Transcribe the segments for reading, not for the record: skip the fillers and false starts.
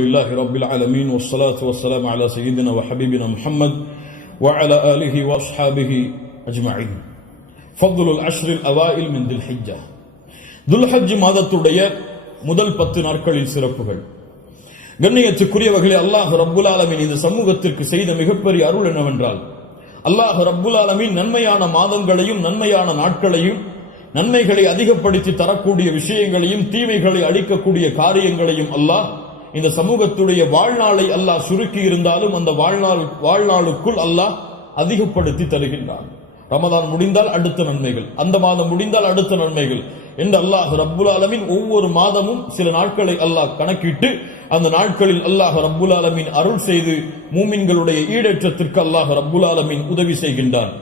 لله رب العالمين والصلاة والسلام على سيدنا وحبيبنا محمد وعلى آله وأصحابه أجمعين. فضل العشر الأوائل من ذي الحجة. ذو الحج மாதத்துடைய முதல் 10 நாட்களின் சிறப்புகள். கண்ணியத்துக்குரியவர்களே, அல்லாஹ் ரப்புல் ஆலமீன் இந்த சமூகத்திற்கு செய்த மிகப்பெரிய அருள் என்னவென்றால், அல்லாஹ் ரப்புல் ஆலமீன் நன்மையான மாதங்களையும் நன்மையான நாட்களையும் நன்மைகளை அதிகப்படுத்தி தரக்கூடிய விஷயங்களையும் தீமைகளை அழிக்கக்கூடிய காரியங்களையும் அல்லாஹ் இந்த சமூகத்துடைய வாழ்நாளை அல்லாஹ் சுருக்கி இருந்தாலும் அந்த வாழ்நாளுக்குள் அல்லாஹ் அதிகப்படுத்தி தருகின்றான். ரமதான் முடிந்தால் அடுத்த நன்மைகள், அந்த மாதம் முடிந்தால் அடுத்த நன்மைகள் என்று அல்லாஹ் ரப்புல் ஆலமீன் ஒவ்வொரு மாதமும் சில நாட்களை அல்லாஹ் கணக்கிட்டு அந்த நாட்களில் அல்லாஹ் ரப்புல் ஆலமீன் அருள் செய்து மூமின்களுடைய ஈடேற்றத்திற்கு அல்லாஹ் ரப்புல் ஆலமீன் உதவி செய்கின்றான்.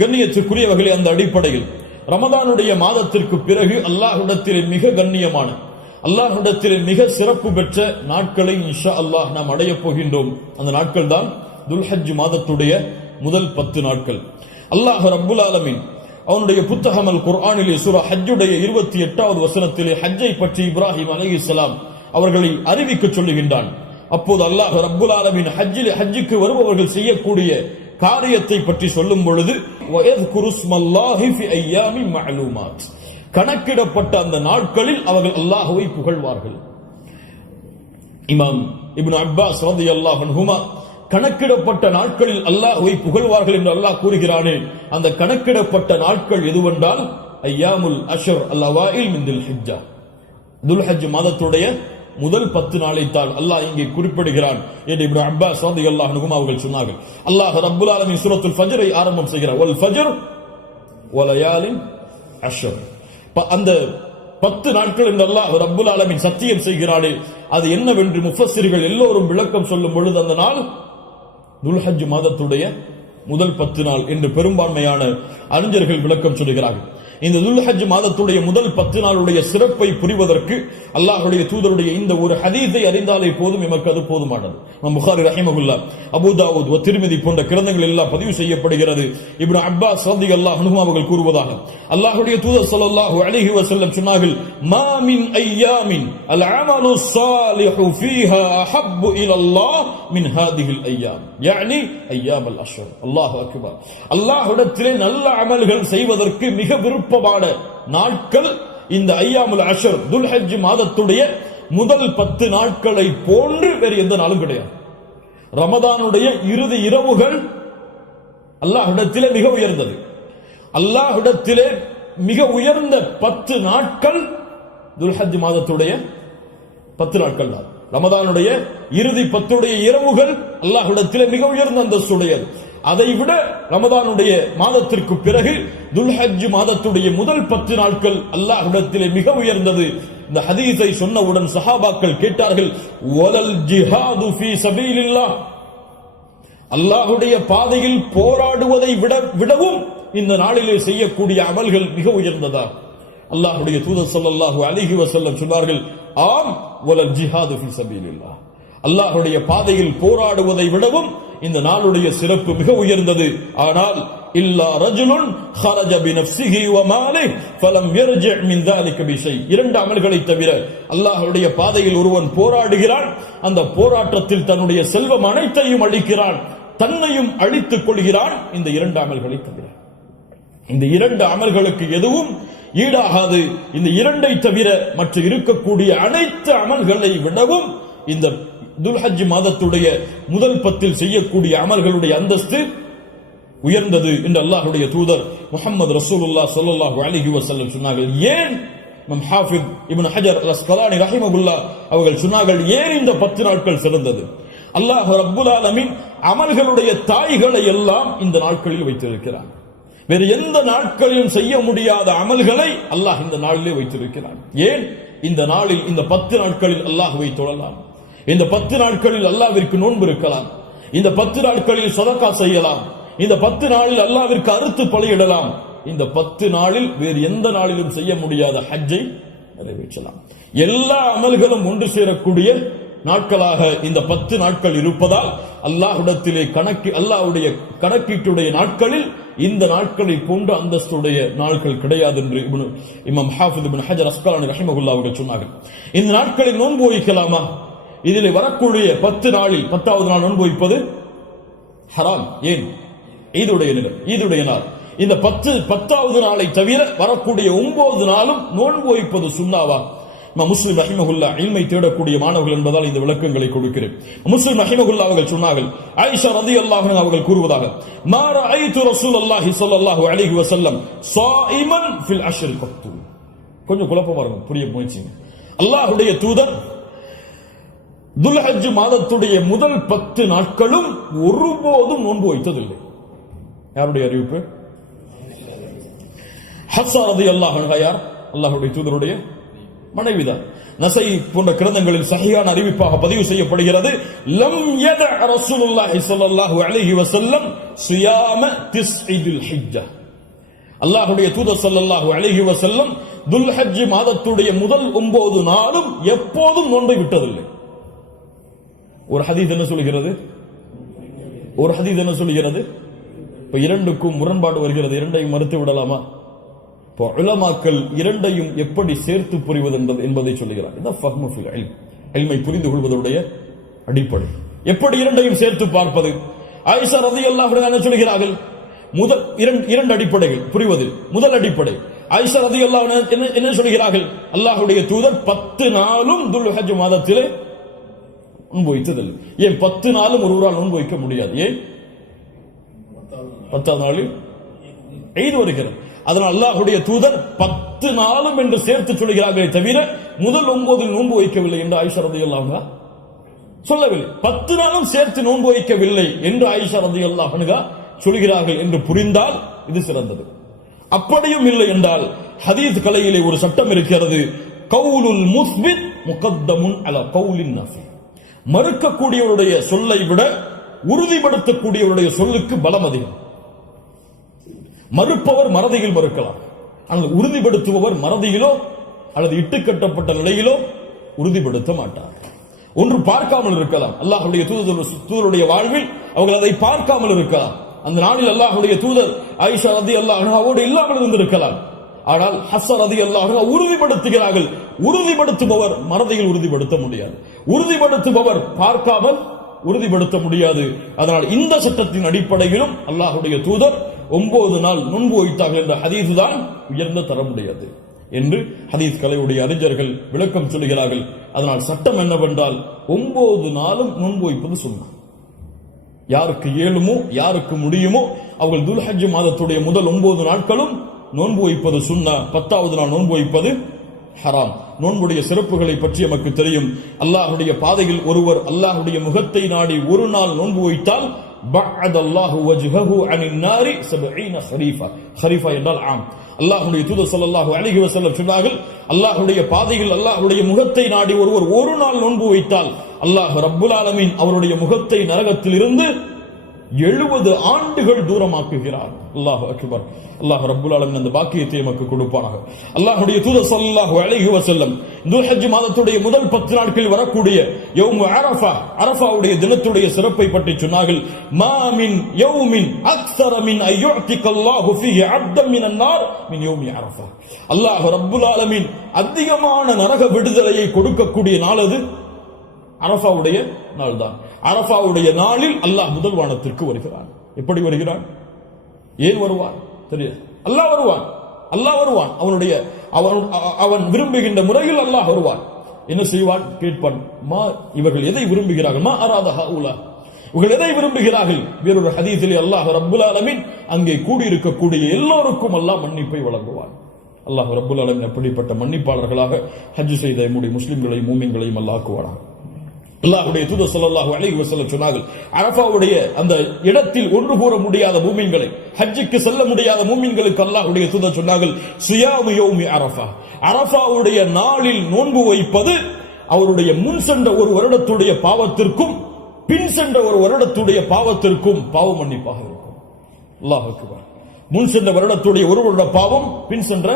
கண்ணியத்திற்குரியவர்களே, அந்த அடிப்படையில் ரமதானுடைய மாதத்திற்கு பிறகு அல்லாஹ்விடத்திலே மிக கண்ணியமான, அல்லாஹ்விடத்திலே மிக சிறப்பு பெற்ற நாட்களை இன்ஷா அல்லாஹ் நாம் அடையப் போகின்றோம். அந்த நாட்கள் தான் துல்ஹஜ் மாதத்துடைய முதல் 10 நாட்கள். அல்லாஹ் ரப்புல் ஆலமீன் அவனுடைய புத்தகம் அல் குர்ஆனிலே சூரா ஹஜ்ஜுடைய 28வது வசனத்திலே ஹஜ்ஜை பற்றி இப்ராஹிம் அலைஹிஸ்ஸலாம் அவர்களை அறிவிக்க சொல்லுகின்றான். அப்போது அல்லாஹ் ரப்புல் ஆலமீன் ஹஜ்ஜுக்கு வருபவர்கள் செய்யக்கூடிய காரியத்தை பற்றி சொல்லும் பொழுது கணக்கிடப்பட்ட அந்த நாட்களில் அவர்கள் அல்லாஹ்வை புகழ்வார்கள். இமாம் இப்னு அப்பாஸ் ரலியல்லாஹு அன்ஹுமா கணக்கிடப்பட்ட நாட்களில் அல்லாஹ்வை புகழ்வார்கள் என்று அல்லாஹ் கூறுகிறானே, அந்த கணக்கிடப்பட்ட நாட்கள் எதுவென்றால் ஐயாமுல் அஷ்ர் அல் அவாயில் மின் துல் ஹிஜ்ஜா, துல்ஹஜ் மாதத்துடைய முதல் 10 நாளைத்தான் அல்லாஹ் இங்கே குறிப்பிடுகிறான் என்று இப்னு அப்பாஸ் ரலியல்லாஹு அன்ஹுமா அவர்கள் சொன்னார்கள். அல்லாஹ் ரப்புல் ஆலமீன் சூரத்துல் ஃபஜ்ரை ஆரம்பம் செய்கிறார். வல் ஃபஜ்ர் வலயாலின் அஷ்ர், அந்த 10 நாட்கள் என்று அல்லாஹ் ரப்புல் ஆலமீன் சத்தியம் செய்கிறானே, அது என்னவென்று முஃபஸ்ஸிர்கள் எல்லோரும் விளக்கம் சொல்லும் பொழுது அந்த நாள் துல்ஹஜ் மாதத்துடைய முதல் 10 நாள் என்று பெரும்பான்மையான அறிஞர்கள் விளக்கம் சொல்கிறார்கள். இந்த துல்ஹஜ் மாதத்துடைய முதல் 10 நாளுடைய சிறப்பை புரிவதற்கு அல்லாஹ்வுடைய தூதருடைய இந்த ஒரு ஹதீஸை அறிந்தாலே போதும், எமக்கு அது போதுமானது. புகாரி ரஹிமஹுல்லாஹ், அபூ தாவூத், திர்மிதி போன்ற கிரந்தங்கள் எல்லாம் பதிவு செய்யப்படுகிறது. இப்னு அப்பாஸ் ரலியல்லாஹு அன்ஹு அவர்கள் கூறுவதாக, அல்லாஹ்வுடைய தூதர் ஸல்லல்லாஹு அலைஹி வஸல்லம் சொன்னார்கள், மா மின் அய்யாமின் அல் அமலு ஸாலிஹு ஃபீஹா அஹப்பு இலல்லாஹ் மின் ஹாதிஹில் அய்யாம், யானி அய்யாமுல் அஷ்ர். அல்லாஹு அக்பர். அல்லாஹ்விடத்திலே நல்ல அமல்கள் செய்வதற்கு மிக விருப்பமான நாட்கள் இந்த ஐயாமுல் அஷ்ர், துல்ஹஜ் மாதத்துடைய முதல் 10 நாட்களை போன்று வேறு எந்த நாளும் கிடையாது. ரமதானுடைய இறுதி இரவுகள் அல்லாஹ்விடத்திலே மிக உயர்ந்தது. அல்லாஹ்விடத்திலே மிக உயர்ந்த 10 நாட்கள் துல்ஹஜ் மாதத்துடைய 10 நாட்கள் தான். ரமதானுடைய இறுதி 10 இரவுகள் அல்லாஹ்விடத்திலே மிக உயர்ந்த அந்தஸ்துடையது. அதைவிட ரமதானுடைய மாதத்திற்கு பிறகு துல்ஹஜ் மாதத்துடைய முதல் 10 நாட்கள் அல்லாஹ்விடத்திலே மிக உயர்ந்தது. இந்த ஹதீஸை சொன்னவுடன் சஹாபாக்கள் கேட்டார்கள், வலல் ஜிஹாது ஃபீ சபீலில்லாஹ், அல்லாஹ்வுடைய பாதையில் போராடுவதை விடவும் இந்த நாளிலே செய்யக்கூடிய அமல்கள் மிக உயர்ந்ததா? அல்லாஹ்வுடைய தூதர் ஸல்லல்லாஹு அலைஹி வஸல்லம் சொன்னார்கள், ஆம், வலல் ஜிஹாது ஃபீ சபீலில்லாஹ், அல்லாஹ்வுடைய பாதையில் போராடுவதை விடவும் இந்த நாளுடைய சிறப்பு மிக உயர்ந்தது. ஆனால் இல்லா ரஜுலுன் خرج بنفسه وماله فلم يرجع من ذلك بشيء, 2 அமல்களை தவிர அல்லாஹ்வுடைய பாதையில் ஒருவன் போராடுகிறான், அந்த போராட்டத்தில் தன்னுடைய செல்வம் அனைத்தையும் அழிக்கிறான், தன்னையும் அழித்துக் கொள்கிறான், இந்த 2 அமல்களை தவிர. இந்த 2 அமல்களுக்கு எதுவும் ஈடாகாது. இந்த 2ஐ தவிர மற்ற இருக்கக்கூடிய அனைத்து அமல்களை விடவும் இந்த துல்ஹஜ் மாதத்துடைய முதல் 10 செய்யக்கூடிய அமல்களுடைய அந்தஸ்து உயர்ந்தது என்று அல்லாஹ்வுடைய தூதர் முஹம்மது ரசூலுல்லாஹ் ஸல்லல்லாஹு அலைஹி வஸல்லம் சொன்னார்கள். ஏன் இமாம் ஹாஃபிஸ் இப்னு ஹஜர் அல் அஸ்கலானி ரஹிமஹுல்லாஹ் அவர்கள் சொன்னார்கள், ஏன் இந்த 10 நாட்கள் சிறந்தது? அல்லாஹ் ரப்புல் ஆலமீன் அமல்களுடைய தாய்களை எல்லாம் இந்த நாட்களில் வைத்திருக்கிறார். வேறு எந்த நாட்களிலும் செய்ய முடியாத அமல்களை அல்லாஹ் இந்த நாளிலே வைத்திருக்கிறார். ஏன்? இந்த நாளில், இந்த 10 நாட்களில் அல்லாஹ்வை தொழலாம், இந்த 10 நாட்களில் அல்லாஹ்விற்கு நோன்பு இருக்கலாம், இந்த 10 நாட்களில் சதகா செய்யலாம், இந்த 10 நாளில் அல்லாஹ்விற்கு அறுத்து பலியிடலாம், இந்த 10 நாளில் வேறு எந்த நாளிலும் செய்ய முடியாத ஹஜ்ஜை நிறைவேற்றலாம். எல்லா அமல்களும் ஒன்று சேரக்கூடிய நாட்களாக இந்த 10 நாட்கள் இருப்பதால் அல்லாஹ்விடத்திலே அல்லாஹ்வுடைய கணக்கீட்டுடைய நாட்களில் இந்த நாட்களை போன்ற அந்தஸ்துடைய நாட்கள் கிடையாது என்று இமாம் ஹாஃபிஸ் இப்னு ஹஜர் அஸ்கலானி ரஹிமஹுல்லாஹ் அவர்கள் சொன்னார்கள். இந்த நாட்களில் நோன்பு வைக்கலாமா? இதில் வரக்கூடிய 10 நாளில் 10வது நாள் நோன்பு வைப்பது ஹராம். ஏன்? ஈதுடைய நாள். இந்த 10வது நாளை தவிர வரக்கூடிய 9 நாளும் நோன்பு வைப்பது சுன்னாவா? முஸ்லிம் ரஹிமஹுல்லா இல்மை தேடக்கூடிய மாணவர்கள் என்பதால் இந்த விளக்கங்களை கொடுக்கிறேன். முஸ்லிம் ரஹிமஹுல்லா அவர்கள் சொன்னார்கள், ஆயிஷா ரலியல்லாஹு அன்ஹா அவர்கள் கூறுவதாக, மா ரஅய்து ரசூலுல்லாஹி ஸல்லல்லாஹு அலைஹி வஸல்லம் ஸாயிமன் ஃபில் அஷ்ர் கத்து. கொஞ்சம் குழப்பமா இருக்கும், புரிய முயற்சிங்க. அல்லாஹ்வுடைய தூதர் துல்ஹஜ் மாதத்துடைய முதல் 10 நாட்களும் ஒருபோதும் நோன்பு வைத்ததில்லை. யாருடைய அறிவிப்பு? ஹஃப்ஸா ரலியல்லாஹு அன்ஹா யார்? அல்லாஹ்வுடைய தூதருடைய மனைவிதான். நஸை போன்ற கிரந்தங்களில் சஹீஹான அறிவிப்பாக பதிவு செய்யப்படுகிறது, லம் யத ரசூலுல்லாஹி ஸல்லல்லாஹு அலைஹி வஸல்லம் ஸியாம திஸ்இல் ஹிஜ்ஜா. அல்லாஹ்வுடைய தூதர் ஸல்லல்லாஹு அலைஹி வஸல்லம் துல்ஹஜ் மாதத்துடைய முதல் 9 நாளும் எப்போதும் நோன்பை விட்டதில்லை. ஒரு ஹதீஸ் என்ன சொல்கிறது? இப்ப இரண்டுக்கும் முரண்பாடு வருகிறது. இரண்டையும் மறுத்து விடலாமா? இப்போ உலமாக்கள் இரண்டையும் எப்படி சேர்த்து புரிவது என்பதை சொல்லுகிறார். இதான் ஃபஹ்மு ஃபில் இல்ம், இல்மை புரிந்து கொள்வதுடைய அடிப்படை. எப்படி இரண்டையும் சேர்த்து பார்ப்பது? ஆயிஷா ரலியல்லாஹு அன்ஹா என்ன சொல்கிறார்கள்? முதல் இரண்டு அடிப்படைகள் புரிவது. முதல் அடிப்படை, ஆயிஷா ரலியல்லாஹு அன்ஹா என்ன சொல்கிறார்கள்? அல்லாஹ்வுடைய தூதர் 10 நாளும் துல்ஹஜ் மாதத்திலே நோன்பு வைத்ததில்லை. ஏன் 10 நாளும் ஒருவரால் நோன்பு வைக்க முடியாது? ஏன்? 10வது நாளில் ஈத் வருகிறது. அதனால் அல்லாஹ்வுடைய தூதர் 10 நாளும் என்று சேர்த்து சொல்கிறார்களே தவிர முதல் 9 நோன்பு வைக்கவில்லை என்று ஆயிஷா ரலியல்லாஹு அன்ஹா சொல்லவில்லை. 10 நாளும் சேர்த்து நோன்பு வைக்கவில்லை என்று ஆயிஷா ரலியல்லாஹு அன்ஹா சொல்கிறார்கள் என்று புரிந்தால் இது சிறந்தது. அப்படியும் இல்லை என்றால் ஹதீஸ் கலையிலே ஒரு சட்டம் இருக்கிறது, கவுலுல் முஸ்பித் முகத்தமுன் அலா கவுலின் நஃபி. மறுக்கக்கூடியவருடைய சொல்லை விட உறுதிப்படுத்தக்கூடியவருடைய சொல்லுக்கு பலம் அதிகம். மறுப்பவர் மறதியில் மறுக்கலாம், ஆனால் உறுதிப்படுத்துபவர் மறதியிலோ அல்லது இட்டுக்கட்டப்பட்ட நிலையிலோ உறுதிப்படுத்த மாட்டார். ஒன்று பார்க்காமல் இருக்கலாம், அல்லாஹ்வுடைய தூதருடைய வாழ்வில் அவர்கள் அதை பார்க்காமல் இருக்கலாம். அந்த நாளில் அல்லாஹ்வுடைய தூதர் ஆயிஷா ரலியல்லாஹு அன்ஹாவோடு இல்லாமல் இருந்திருக்கலாம். ஆனால் ஹஃப்ஸா ரலியல்லாஹு அன்ஹா உறுதிப்படுத்துகிறார்கள். உறுதிப்படுத்துபவர் மறதியில் உறுதிப்படுத்த முடியாது, உறுதிப்படுத்துபவர் பார்க்காமல் உறுதிப்படுத்த முடியாது. அதனால் இந்த சட்டத்தின் அடிப்படையிலும் அல்லாஹ்வுடைய தூதர் 9 நாள் நோன்பு வைத்தார்கள் என்ற ஹதீஸ் தான் உயர்ந்த தரமுடையது என்று ஹதீஸ் கலையுடைய அறிஞர்கள் விளக்கம் சொல்கிறார்கள். அதனால் சட்டம் என்னவென்றால் 9 நாளும் நோன்பு வைப்பது சுன்னத். யாருக்கு இயலுமோ யாருக்கு முடியுமோ அவர்கள் துல்ஹஜ் மாதத்துடைய முதல் 9 நாட்களும் நோன்பு வைப்பது சுன்னா, 10வது நாள் நோன்பு வைப்பது ஹராம். நோன்புடைய சிறப்புகளை பற்றி நமக்கு தெரியும். அல்லாஹ்வுடைய பாதையில் ஒருவர் அல்லாஹ்வுடைய முகத்தை நாடி ஒரு நாள் நோன்பு வைத்தால் பஅதல்லாஹு வஜ்ஹஹு அனின் நாரி 70 ஹரீஃபா. ஹரீஃபா என்றால் ஆம். அல்லாஹ்வுடைய தூதர் ஸல்லல்லாஹு அலைஹி வஸல்லம் சொன்னார்கள், அல்லாஹ்வுடைய பாதையில் அல்லாஹ்வுடைய முகத்தை நாடி ஒருவர் ஒரு நாள் நோன்பு வைத்தால் அல்லாஹ் ரப்புல் ஆலமீன் அவருடைய முகத்தை நரகத்தில் இருந்து 70 ஆண்டுகள் தூரமாக்குகிறார். அல்லாஹ் அக்பர். அல்லாஹ் ரப்புல் ஆலமீன் அந்த பாக்கியத்தை நமக்கு கொடுப்பானாக. அல்லாஹ்வுடைய தூதர் ஸல்லல்லாஹு அலைஹி வஸல்லம் துல்ஹஜ் மாதத்துடைய முதல் 10 நாட்களில் வரக்கூடிய யௌம் அரஃபா, அரஃபாவுடைய தினத்துடைய சிறப்பை பற்றி சொன்னார்கள். மா மின் யௌமின் அக்ஸர மின் அய்யுஅதிகல்லாஹு ஃபீஹி அப்தன் மினன் நார் மின் யௌமி அரஃபா. அல்லாஹ் ரப்புல் ஆலமீன் அதிகமான நரக விடுதலையை கொடுக்கக்கூடிய நாள் அது அரஃபாவுடைய நாள் தான். அரஃபாவுடைய நாளில் அல்லாஹ் முதல் வானத்திற்கு வருகிறான். எப்படி வருகிறான்? ஏன் வருவான் தெரியாது. அல்லாஹ் வருவான், அல்லாஹ் வருவான். அவன் விரும்புகின்ற முறையில் அல்லாஹ் வருவான். என்ன செய்வான்? கேட்பான், மா இவர்கள் எதை விரும்புகிறார்கள்? மா அராத ஹவுலா, இவர்கள் எதை விரும்புகிறார்கள்? வேறொரு ஹதீஸிலே அல்லாஹ் ரப்புல் ஆலமீன் அங்கே கூடியிருக்கக்கூடிய எல்லோருக்கும் அல்லாஹ் மன்னிப்பை வழங்குவான். அல்லாஹ் ரப்புல் ஆலமீன் அப்படிப்பட்ட மன்னிப்பாளர்களாக ஹஜ் செய்த நம்முடைய முஸ்லிம்களையும் மூமின்களையும் அல்லாஹ் ஆக்குவானாக. அல்லாஹ்வுடைய தூதர் ஸல்லல்லாஹு அலைஹி வஸல்லம் சொன்னார்கள், அரஃபாவுடைய அந்த இடத்தில் ஒன்று கூற முடியாத மூமின்களை, ஹஜ்ஜுக்கு செல்ல முடியாத மூமின்களுக்கு அல்லாஹ்வுடைய தூதர் சொன்னார்கள், சியாமு யௌமி அரஃபா, அரஃபாவுடைய நாளில் நோன்பு வைப்பது அவருடைய முன் சென்ற ஒரு வருடத்துடைய பாவத்திற்கும் பின் சென்ற ஒரு வருடத்துடைய பாவத்திற்கும் பாவ மன்னிப்பாக இருக்கும். அல்லாஹ் அக்பர். முன் சென்ற வருடத்துடைய ஒரு வருட பாவம், பின் சென்ற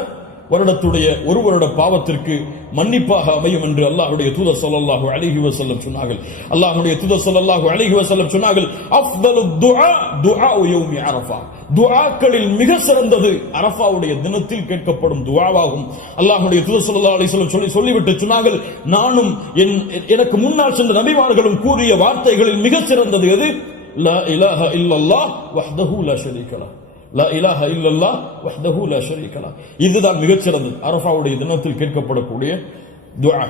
வருடத்துடைய ஒரு வருட பாவத்திற்கு மன்னிப்பாக அமையும் என்று அல்லாஹ்வுடைய தூதர் ஸல்லல்லாஹு அலைஹி வஸல்லம் சொன்னார்கள். அல்லாஹ்வுடைய தூதர் ஸல்லல்லாஹு அலைஹி வஸல்லம் சொன்னார்கள், அஃதலுத் துஆ துஆஉ யௌமி அரஃபா. துஆக்களில் மிக சிறந்தது அரஃபாவுடைய தினத்தில் கேட்கப்படும் துஆவாகும். அல்லாஹ்வுடைய தூதர் ஸல்லல்லாஹு அலைஹி வஸல்லம் சொல்லிவிட்டு சொன்னார்கள், நானும் எனக்கு முன்னால் சென்ற நபிமார்களும் கூறிய வார்த்தைகளில் மிக சிறந்தது எது? லா இலாஹ இல்லல்லாஹ் வஹ்தஹு லா ஷரீக லஹ். லா இலாஹ இல்லல்லாஹ் வஹ்தஹு லா ஷரீக லஹ். இதுதான் மிகச் சிறந்தது அரஃபாவுடைய தினத்தில் கேட்கப்படக்கூடிய துஆ.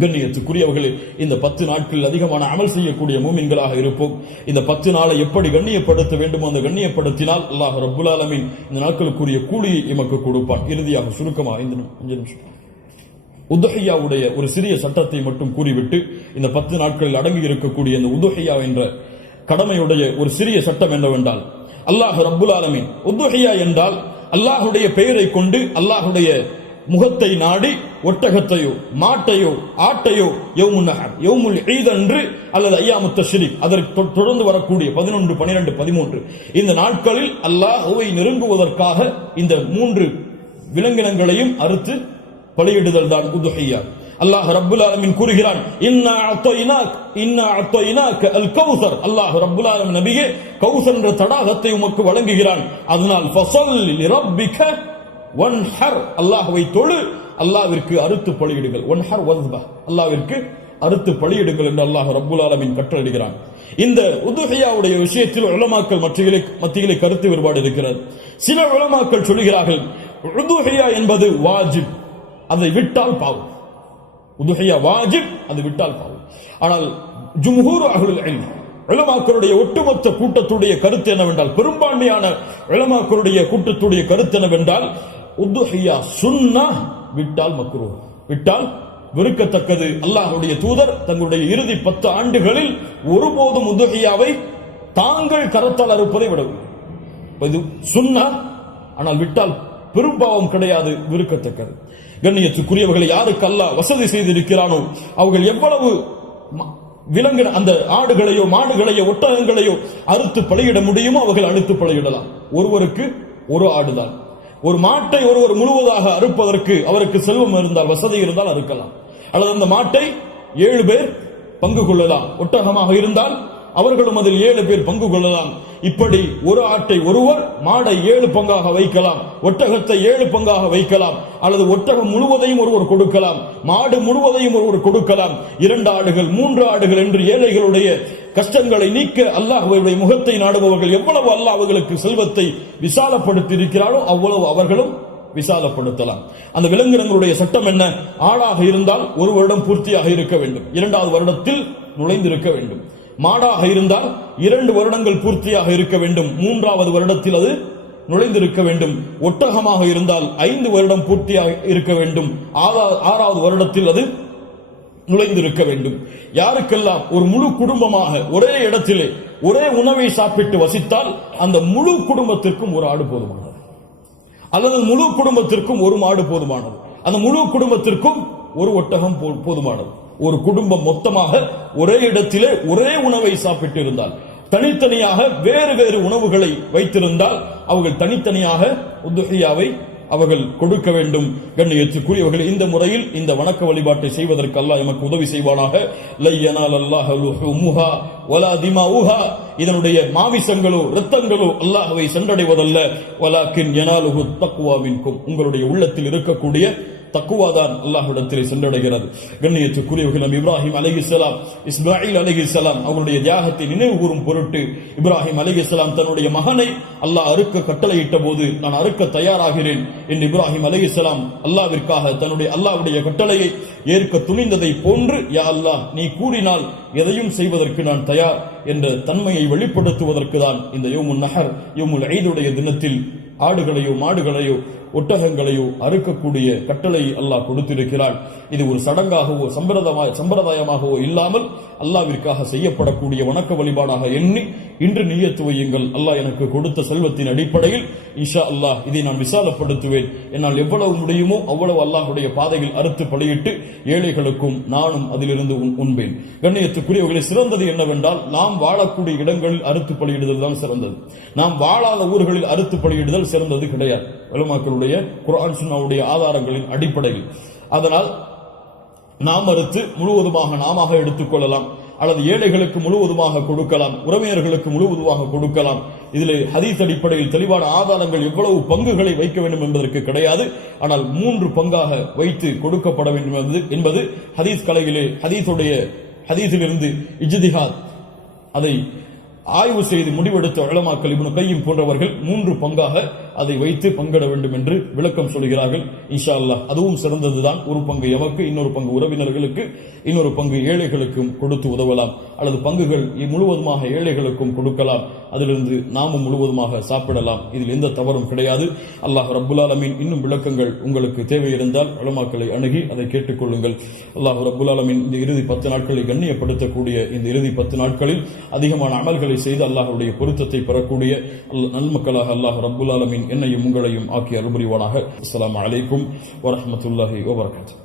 கண்ணியத்துக்குரியவர்களே, இந்த 10 நாட்களில் அதிகமான அமல் செய்யக்கூடிய மூமின்களாக இருப்போம். இந்த 10 நாளை எப்படி கண்ணியப்படுத்த வேண்டுமோ அந்த கண்ணியப்படுத்தினால் அல்லாஹ் ரப்புல் ஆலமீன் இந்த நாட்களுக்குரிய கூலியை எமக்கு கொடுப்பான். இறுதியாக சுருக்கமாக 5 நிமிஷம் உதுஹியாவுடைய ஒரு சிறிய சட்டத்தை மட்டும் கூறிவிட்டு இந்த 10 நாட்களில் அடங்கி இருக்கக்கூடிய இந்த உதுஹியா என்ற கடமையுடைய ஒரு சிறிய சட்டம் என்னவென்றால், அல்லாஹ் ரப்புல் ஆலமீன் உதுஹியா என்றால் அல்லாஹுடைய பெயரை கொண்டு அல்லாஹுடைய முகத்தை நாடி ஒட்டகத்தையோ மாட்டையோ ஆட்டையோ யௌமுன் நஹர் யௌமுல் ஈத் அன்று அல்லது அய்யாமுத் தஷ்ரீக் அதற்கு தொடர்ந்து வரக்கூடிய 11, 12, 13 இந்த நாட்களில் அல்லாஹ்வை நெருங்குவதற்காக இந்த 3 விலங்கினங்களையும் அறுத்து பலியிடுதல் தான் உதுஹியா. அல்லாஹ் ரப்புல் ஆலமீன் கூறுகிறான், இன்னா அத்தய்னாக அல் கௌசர். அல்லாஹ் ரப்புல் ஆலமீன் நபியே கௌசர் என்ற தடாகத்தை உமக்கு வழங்குகிறான். அதனால் ஃபஸல்லி லிரப்பிக வன்ஹர், அல்லாஹ்வை தொழு, அல்லாஹ்விற்கு அறுத்து பலியிடுங்கள். வன்ஹர் வஸ்பஹ், அல்லாஹ்விற்கு அறுத்து பலியிடுங்கள் என்று அல்லாஹ் ரப்புல் ஆலமீன் கட்டளையிடுகிறான். இந்த உதுஹியாவுடைய விஷயத்தில் உலமாக்கள் மத்தியிலே கருத்து வேறுபாடு இருக்கிறது. சில உலமாக்கள் சொல்கிறார்கள், உதுஹியா என்பது வாஜிப், அதை விட்டால் பாவம். உதுஹியா வாஜிப், அது விட்டால் பாவம். ஆனால் ஜும்ஹூர் அஹ்லுல் இல்ம் உலமாக்களுடைய ஒட்டுமொத்த கூட்டத்துடைய கருத்து என்னவென்றால், பெரும்பான்மையான உலமாக்களுடைய கூட்டத்துடைய கருத்து என்னவென்றால், உதுஹியா சுன்னah, விட்டால் மக்ரூஹ், விட்டால் வெறுக்கத்தக்கது. அல்லாஹ்வுடைய தூதர் தங்களுடைய இறுதி 10 ஆண்டுகளில் ஒருபோதும் உதுஹியாவை தாங்கள் கரத்தால் அறுப்பதை விடவில்லை. இது சுன்னah, ஆனால் விட்டால் பெரும்பாவம் கிடையாது, வெறுக்கத்தக்கது. கண்ணியத்துக்குரியவர்களை யாருக்கு அல்லாஹ் வசதி செய்திருக்கிறானோ அவர்கள் எவ்வளவு விலங்கின அந்த ஆடுகளையோ மாடுகளையோ ஒட்டகங்களையோ அறுத்து பலியிட முடியுமோ அவர்கள் அறுத்து பலியிடலாம். ஒருவருக்கு ஒரு ஆடுதான். ஒரு மாட்டை ஒருவர் முழுவதாக அறுப்பதற்கு அவருக்கு செல்வம் இருந்தால், வசதி இருந்தால் அறுக்கலாம். அல்லது அந்த மாட்டை 7 பேர் பங்கு கொள்ளலாம். ஒட்டகமாக இருந்தால் அவர்களும் அதில் 7 பேர் பங்கு கொள்ளலாம். இப்படி ஒரு ஆட்டை ஒருவர், மாடை 7 பங்காக வைக்கலாம், ஒட்டகத்தை 7 பங்காக வைக்கலாம். அல்லது ஒட்டகம் முழுவதையும் ஒருவர் கொடுக்கலாம், மாடு முழுவதையும் ஒருவர் கொடுக்கலாம். 2 ஆடுகள் 3 ஆடுகள் என்று ஏழைகளுடைய கஷ்டங்களை நீக்க அல்லாஹ்வுடைய முகத்தை நாடுபவர்கள் எவ்வளவு அல்லாஹ் அவர்களுக்கு செல்வத்தை விசாலப்படுத்தி இருக்கிறாரோ அவ்வளவு அவர்களும் விசாலப்படுத்தலாம். அந்த விலங்கினங்களுடைய சட்டம் என்ன? ஆடாக இருந்தால் 1 வருடம் பூர்த்தியாக இருக்க வேண்டும், 2வது வருடத்தில் நுழைந்திருக்க வேண்டும். மாடாக இருந்தால் 2 வருடங்கள் பூர்த்தியாக இருக்க வேண்டும், 3வது வருடத்தில் அது நுழைந்திருக்க வேண்டும். ஒட்டகமாக இருந்தால் 5 வருடம் பூர்த்தியாக இருக்க வேண்டும், 6வது வருடத்தில் அது நுழைந்திருக்க வேண்டும். யாருக்கெல்லாம் ஒரு முழு குடும்பமாக ஒரே இடத்திலே ஒரே உணவை சாப்பிட்டு வசித்தால் அந்த முழு குடும்பத்திற்கும் ஒரு ஆடு போதுமானது, அல்லது முழு குடும்பத்திற்கும் ஒரு மாடு போதுமானது, அந்த முழு குடும்பத்திற்கும் ஒரு ஒட்டகம் போதுமானது. ஒரு குடும்பம் மொத்தமாக ஒரே இடத்திலே ஒரே உணவை சாப்பிட்டு இருந்தால், தனித்தனியாக வேறு வேறு உணவுகளை வைத்திருந்தால் அவர்கள் தனித்தனியாக உதுஹியாவை அவர்கள் கொடுக்க வேண்டும். கண்ணியத்துக்குரியவர்கள், இந்த முறையில் இந்த வணக்க வழிபாட்டை செய்வதற்கு அல்லாஹ் எமக்கு உதவி செய்வானாக. லை யனாலல்லாஹு லுஹுமுஹா வலா திமாஉஹா, இதனுடைய மாமிசங்களோ இரத்தங்களோ அல்லாஹ்வை சென்றடைவதல்ல. வலாக்கின் யனாலுஹு தக்வா மின்கும், உங்களுடைய உள்ளத்தில் இருக்கக்கூடிய தக்குவாதான் அல்லாஹ்விடத்திலே சென்றடைகிறது. கண்ணியத்துக்குரியவர்கள், நபி இப்ராஹிம் அலைஹிஸ்ஸலாம், இஸ்மாயில் அலைஹிஸ்ஸலாம் அவருடைய தியாகத்தை நினைவு கூறும் பொருட்டு இப்ராஹிம் அலைஹிஸ்ஸலாம் தன்னுடைய மகனை அல்லாஹ் அறுக்க கட்டளையிட்ட போது, நான் அறுக்க தயாராகிறேன் என்று இப்ராஹிம் அலைஹிஸ்ஸலாம் அல்லாஹ்விற்காக தன்னுடைய அல்லாஹ்வுடைய கட்டளையை ஏற்க துணிந்ததை போன்று, யா அல்லாஹ் நீ கூறினால் எதையும் செய்வதற்கு நான் தயார் என்ற தன்மையை வெளிப்படுத்துவதற்கு தான் இந்த யௌமுன் நஹர் யௌமுல் ஈதுடைய தினத்தில் ஆடுகளையோ மாடுகளையோ ஒட்டகங்களையோ அறுக்கக்கூடிய கட்டளை அல்லாஹ் கொடுத்திருக்கிறான். இது ஒரு சடங்காகவோ சம்பிரதாயமாகவோ இல்லாமல் அல்லாஹ்விற்காக செய்யப்படக்கூடிய வணக்க வழிபாடாக எண்ணி இன்று நிய்யத்து வையுங்கள். அல்லாஹ் எனக்கு கொடுத்த செல்வத்தின் அடிப்படையில் இன்ஷா அல்லாஹ் இதை நான் விசாலப்படுத்துவேன். என்னால் எவ்வளவு முடியுமோ அவ்வளவு அல்லாஹ்வுடைய பாதையில் அறுத்து பலியிட்டு ஏழைகளுக்கும் நானும் அதிலிருந்து உண்பேன். கண்ணியத்துக்குரியவர்களை, சிறந்தது என்னவென்றால் நாம் வாழக்கூடிய இடங்களில் அறுத்து பலியிடுதல் தான் சிறந்தது. நாம் வாழாத ஊர்களில் அறுத்து பலியிடுதல் சிறந்தது கிடையாது, உலமாக்களுடைய குர்ஆன் சுன்னாவுடைய ஆதாரங்களின் அடிப்படையில். அதனால் நாம் அறுத்து முழுவதுமாக நாம எடுத்துக்கொள்ளலாம், அல்லது ஏழைகளுக்கு முழுவதுமாக கொடுக்கலாம், உறவினர்களுக்கு முழுவதுமாக கொடுக்கலாம். இதிலே ஹதீஸ் அடிப்படையில் தெளிவான ஆதாரங்கள் எவ்வளவு பங்குகளை வைக்க வேண்டும் என்பதற்கு கிடையாது. ஆனால் 3 பங்காக வைத்து கொடுக்கப்பட வேண்டும் என்பது ஹதீஸ் கலையிலே ஹதீஸிலிருந்து இஜ்திஹாத் அதை ஆய்வு செய்து முடிவெடுத்த உலமாக்கள் இப்னு கையிம் போன்றவர்கள் 3 பங்காக அதை வைத்து பங்கிட வேண்டும் என்று விளக்கம் சொல்கிறார்கள். இன்ஷா அல்லாஹ் அதுவும் சிறந்ததுதான். ஒரு பங்கு எமக்கு, இன்னொரு பங்கு உறவினர்களுக்கு, இன்னொரு பங்கு ஏழைகளுக்கும் கொடுத்து உதவலாம், அல்லது பங்குகள் முழுவதுமாக ஏழைகளுக்கும் கொடுக்கலாம், அதிலிருந்து நாமும் முழுவதுமாக சாப்பிடலாம். இதில் எந்த தவறும் கிடையாது. அல்லாஹ் ரப்புல் ஆலமீன் இன்னும் விளக்கங்கள் உங்களுக்கு தேவை இருந்தால் உலமாக்களை அணுகி அதை கேட்டுக்கொள்ளுங்கள். அல்லாஹ் ரப்புல் ஆலமீன் இந்த இறுதி 10 நாட்களை கண்ணியப்படுத்தக்கூடிய இந்த இறுதி 10 நாட்களில் அதிகமான அமல்களை செய்து அல்லாஹ்வுடைய பொருத்தத்தை பெறக்கூடிய நன்மக்களாக அல்லாஹ் ரப்புல் ஆலமீன் என்னையும் உங்களையும் ஆக்கி அருள்புரிவானாக. அஸ்ஸலாமு அலைக்கும் வரஹ்மத்துல்லாஹி வபரகாத்துஹு.